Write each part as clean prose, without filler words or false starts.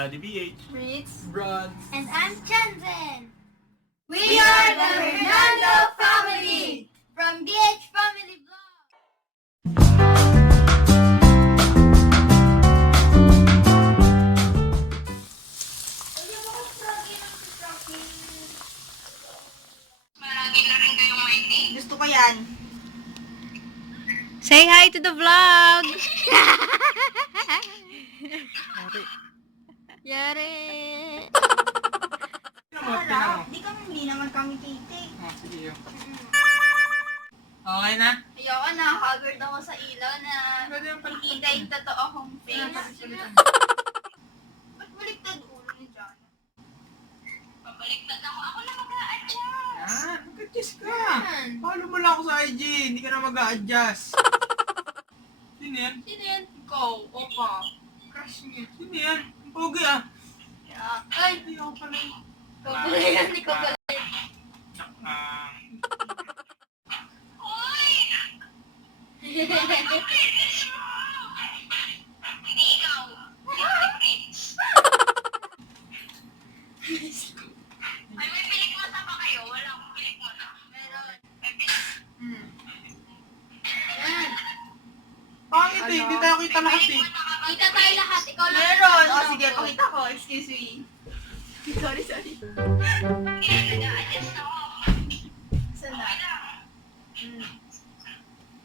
Buddy BH, Ritz, Brods, and I'm Jensen. We are the Hernando family From BH Family Vlog. Marami na rin kayong may name. Gusto ko yan. Say hi to the vlog! Yari. Harap, hindi naman kami titik. sige yun. Okay na? Ayoko na, haggard ako sa ilaw na Pwede yung palitan. kita yung totoo kong face. Ba't baliktad ulo ni Jana? Pabaliktad ako. Ako na mag-a-adjust. Yan, mag-adjust ka. Follow mo lang ako sa IG, hindi ka na mag-a-adjust. Sino yan? Sino yan? Ikaw. Opa. Crush niya. Sino yan? Ang pogi ah. Ay! Ayoko pala yun. Ikaw pala yan. Ikaw pala yan. Hindi ikaw. Ay, may pilikmata pa kayo? Walang pilikmata. Meron. May pilik. Yan. Pangit eh, hindi tayo kita lahat eh. Kita tayo lahat. Ikaw lang. Meron. O, sige, pakita ko. Excuse me. Sorry, sorry. Hindi, nag-a-adjust ako. Saan na?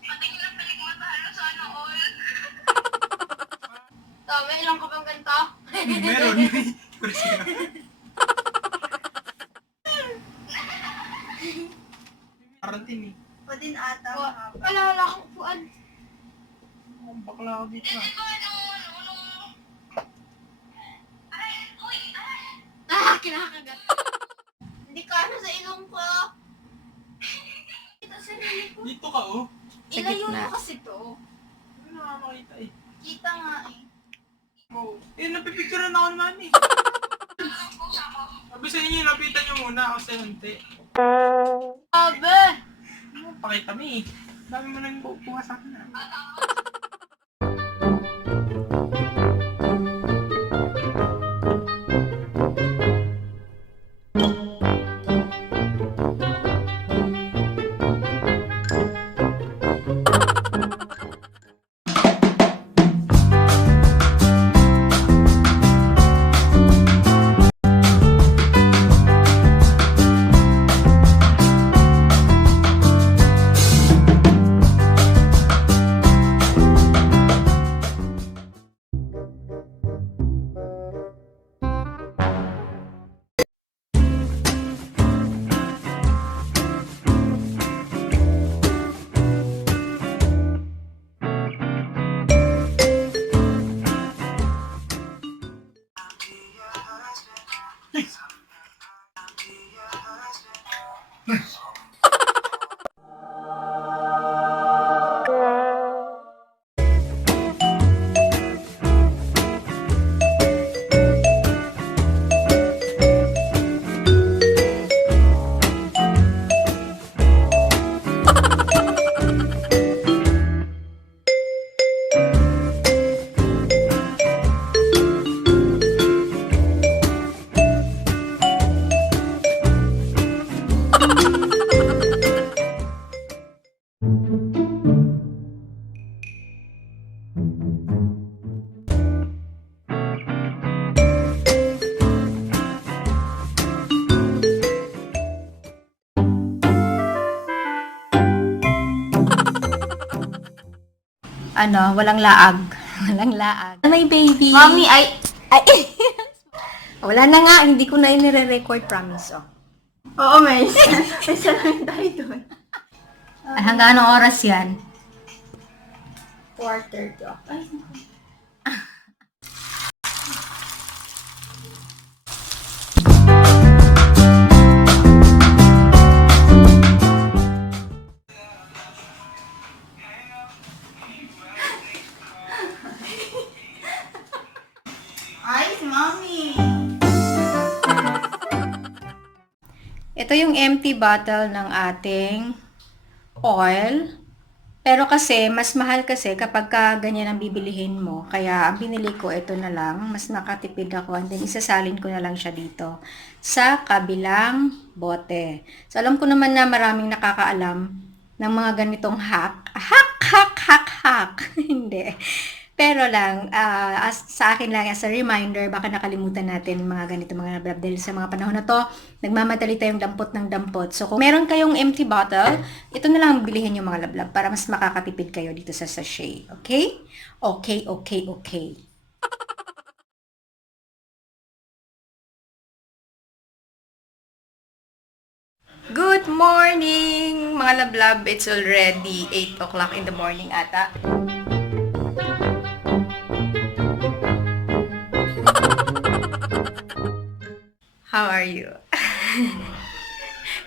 Patingin ng pilikmata. Ano, sana all? Tama, ilang ka bang ganito? Meron. Quarantine eh. O din ata. Wala akong upuan. Ang bakla ako dito ah. Di ba, Aray, uy, aray. Kinakagat. Hindi ka ano sa ilong ko. Ito sa sarili ko. Dito ka oh. Sa Ilayo gitna. mo kasi to. Hindi na makita eh. Kita nga eh. Oh. Eh, napipicturean ako ni Mami. Sabi sa inyo, lapitan nyo muna ako sa hunti. Abe! Pakita mo eh. Dami mo nang bukuha sa akin ah. Walang laag. Walang laag. My baby. Mommy, ay... Wala na nga, hindi ko na inire-record, promise, oh. Oo, may salamin tayo doon. Hanggang anong oras yan? 4:30. Ay, Ay, si Mami. Ito yung empty bottle ng ating oil. Pero kasi, mas mahal kasi kapag ka ganyan ang bibilihin mo. Kaya ang binili ko, ito na lang. Mas nakatipid ako. And then, isasalin ko na lang siya dito sa kabilang bote. So, alam ko naman na maraming nakakaalam ng mga ganitong hack. Hack! Hindi. Pero lang, sa akin lang, as a reminder, baka nakalimutan natin mga ganito mga lablab. Dahil sa mga panahon na to, nagmamadali tayong dampot ng dampot. So, kung meron kayong empty bottle, ito na lang bilhin yung mga lablab para mas makakatipid kayo dito sa sachet. Okay? Okay. Good morning, mga lablab. It's already 8 o'clock in the morning ata. How are you?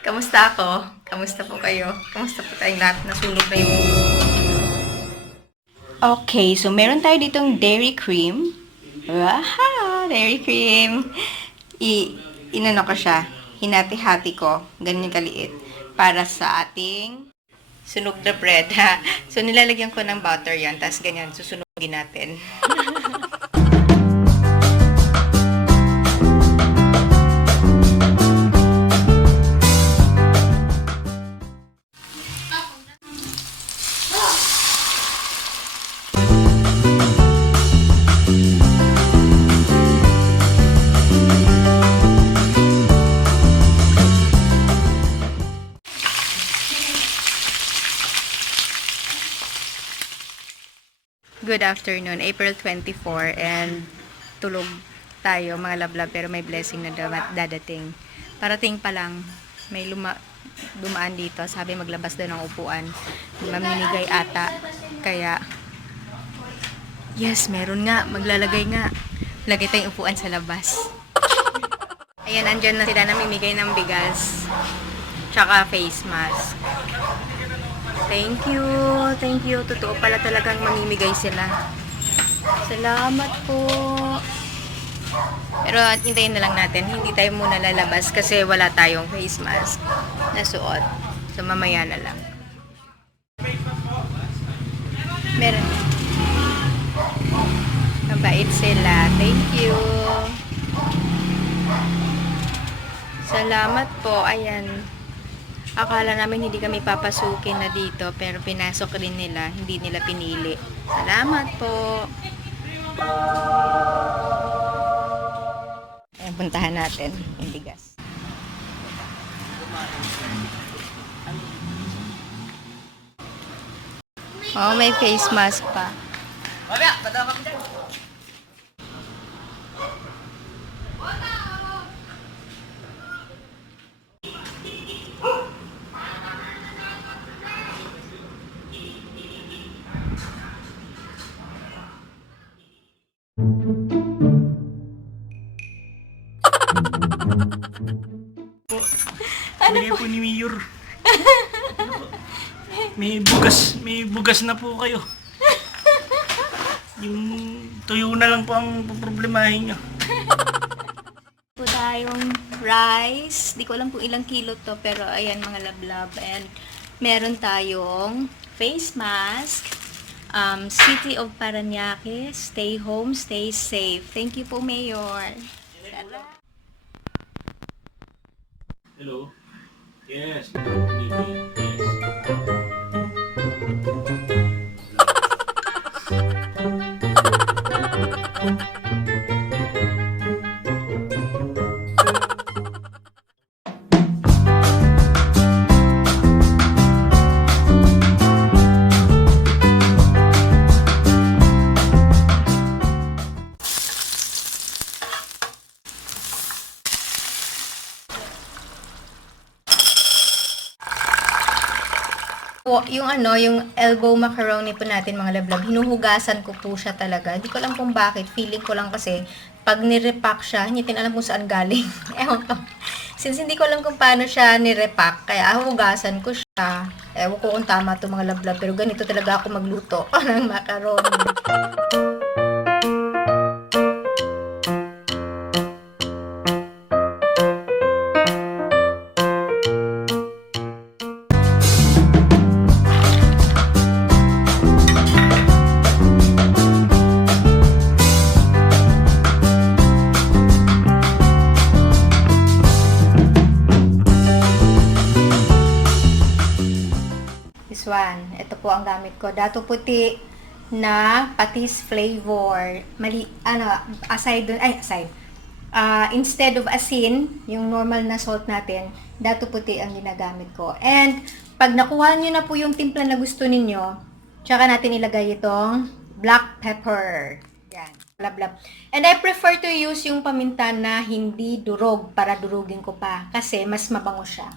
Kamusta ako? Kamusta po kayo? Kamusta po tayong lahat? Nasunog na yung... Okay, so meron tayo ditong dairy cream. Wow! Dairy cream! Inano ko siya. Hinati-hati ko. Ganyan kaliit. Para sa ating sunog na bread. Ha? So, nilalagyan ko ng butter yan. Tapos ganyan, susunugin natin. Good afternoon, April 24, and tulog tayo mga lablab, pero may blessing na dadating. Parating pa lang, may dumaan dito, sabi maglabas daw ng upuan, mamimigay ata, kaya yes, meron nga, maglalagay nga, lagay tayong upuan sa labas. Ayan, andyan na sila namimigay ng bigas, tsaka face mask. Thank you. Totoo pala talagang mamimigay sila. Salamat po. Pero hintayin na lang natin. Hindi tayo muna lalabas kasi wala tayong face mask na suot. So mamaya na lang. Meron. Mabait sila. Thank you. Salamat po. Ayan. Akala namin hindi kami papasukin na dito, pero pinasok rin nila, hindi nila pinili. Salamat po! Ayan, puntahan natin yung bigas. Oh, may face mask pa. Bigay po ni Mayor. May bugas na po kayo. Yung tuyo na lang po ang problemahin nyo. Po tayong rice. Di ko alam kung ilang kilo to, pero ayan mga lablab. And meron tayong face mask. City of Parañaque. Stay home, stay safe. Thank you po, Mayor. Hello? Yes. Yes. Yung elbow macaroni po natin mga lablab, hinuhugasan ko po siya talaga. Hindi ko alam kung bakit. Feeling ko lang kasi, pag nirepack siya, hindi tin alam kung saan galing. Ewan ko. Since hindi ko alam kung paano siya nirepack, kaya hugasan ko siya. Ewan ko kung tama to mga lablab, pero ganito talaga ako magluto ng macaroni. This one. Ito po ang gamit ko. Dato puti na patis flavor. Instead of asin, yung normal na salt natin, dato puti ang ginagamit ko. And, pag nakuha nyo na po yung timpla na gusto ninyo, tsaka natin ilagay itong black pepper. Yan. Blablab. And I prefer to use yung paminta na hindi durog para durugin ko pa. Kasi mas mabango siya.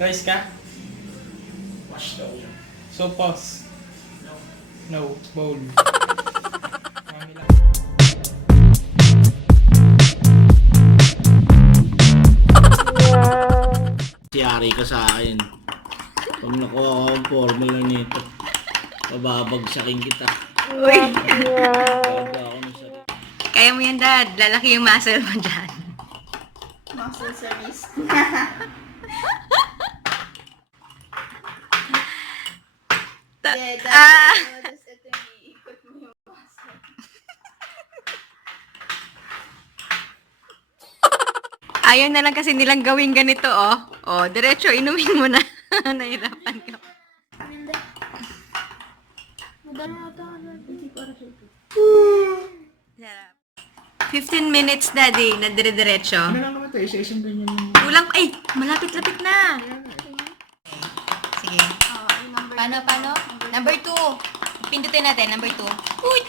Rice ka? Wash daw yun. So, pause. No. Bowl. Mami lang. Siyari ka sa akin. Pag nakuha ko ang formula nito, bababagsakin kita. Uy! Baga ako ng sarili. Kaya mo yan, Dad. Lalaki yung muscle mo dyan. Muscle service. Tapos ito yung iikot mo yung muscle. Ayaw na lang kasi nilang gawin ganito, oh. Oh, diretso, inumin mo na. Nahirapan ka. Sarap. 15 minutes, Daddy, na dire-diretso. Ano lang naman ito? Isa-isang ganyan lang. Kulang, ay, malapit-lapit na. Sige. Paano? Number 2. Pindutin natin, number 2. Uy!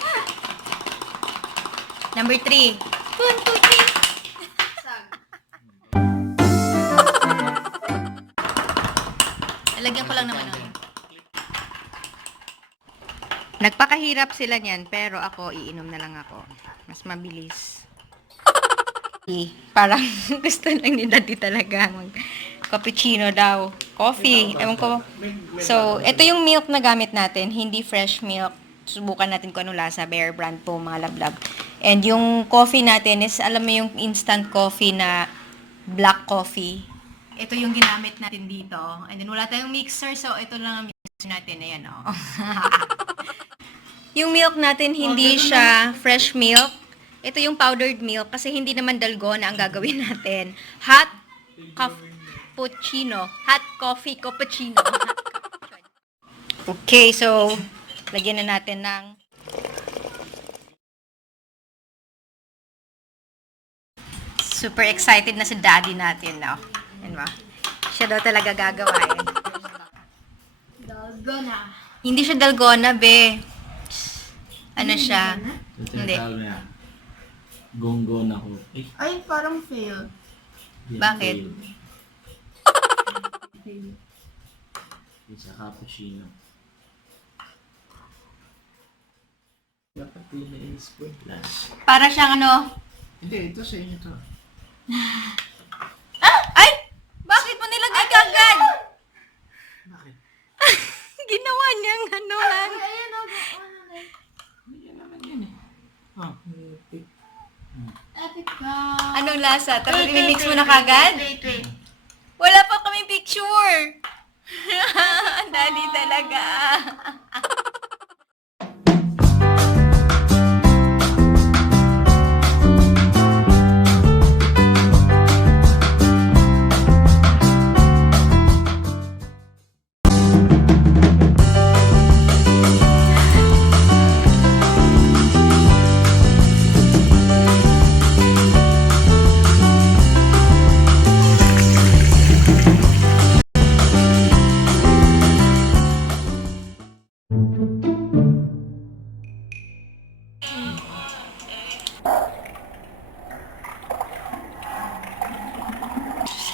Number 3. 1, 2, 3. Sag. Lalagyan ko lang naman ng... Nagpakahirap sila niyan, pero ako, iinom na lang ako. Mas mabilis. Parang gusto lang ni Daddy talaga mag cappuccino daw. Coffee. Ewan ko. So, ito yung milk na gamit natin. Hindi fresh milk. Subukan natin kung ano lasa. Bear brand po, mga lablab. And yung coffee natin is, alam mo yung instant coffee na black coffee. Ito yung ginamit natin dito. And then, wala tayong mixer. So, ito lang ang mixer natin. Ayan, oh. Yung milk natin, hindi siya fresh milk. Ito yung powdered milk kasi hindi naman dalgona ang gagawin natin. Hot cappuccino. Hot coffee cappuccino. Okay, so lagyan na natin ng super excited na si Daddy natin now. Yan ba? Siya daw talaga gagawain. Dalgona. Hindi siya dalgona, be. Ano siya? Hindi. Gonggon ako. Eh, Ay, parang fail. Bakit? Isa cappuccino. Dapat pinainis ko. Last. Para siyang ano? Hindi, ito sa inyo to. Ay! Bakit mo nilagay kagad? Bakit? Ginawa niyang ano lang. Ayan, Yan naman yan eh. Ah, epic ka. Anong lasa? Tapos i-mix mo na kagad? Wait. Wala pa kaming picture. Dali talaga.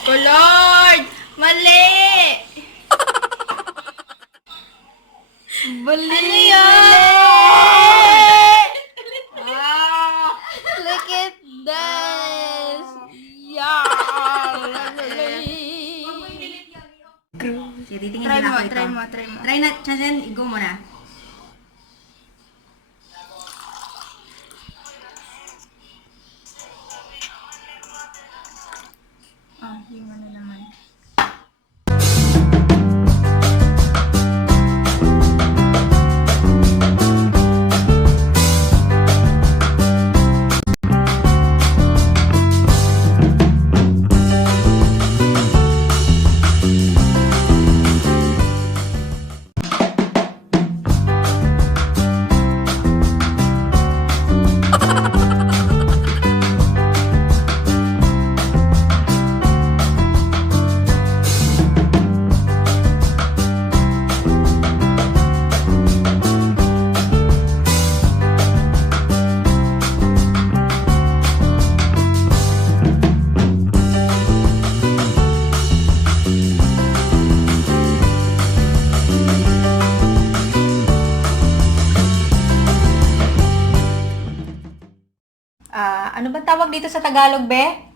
Lord! Mali! Bali. Ano yun? Look at this! Yeah! Sige, titingin din ako ito. Try mo. Try na, Chasen, go mo na. Yung ano naman. Ano ba tawag dito sa Tagalog, be?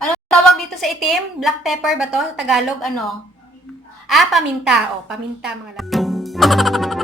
Ano tawag dito sa itim? Black pepper ba to? Sa Tagalog, ano? Ah, paminta. O, paminta mga lalaki.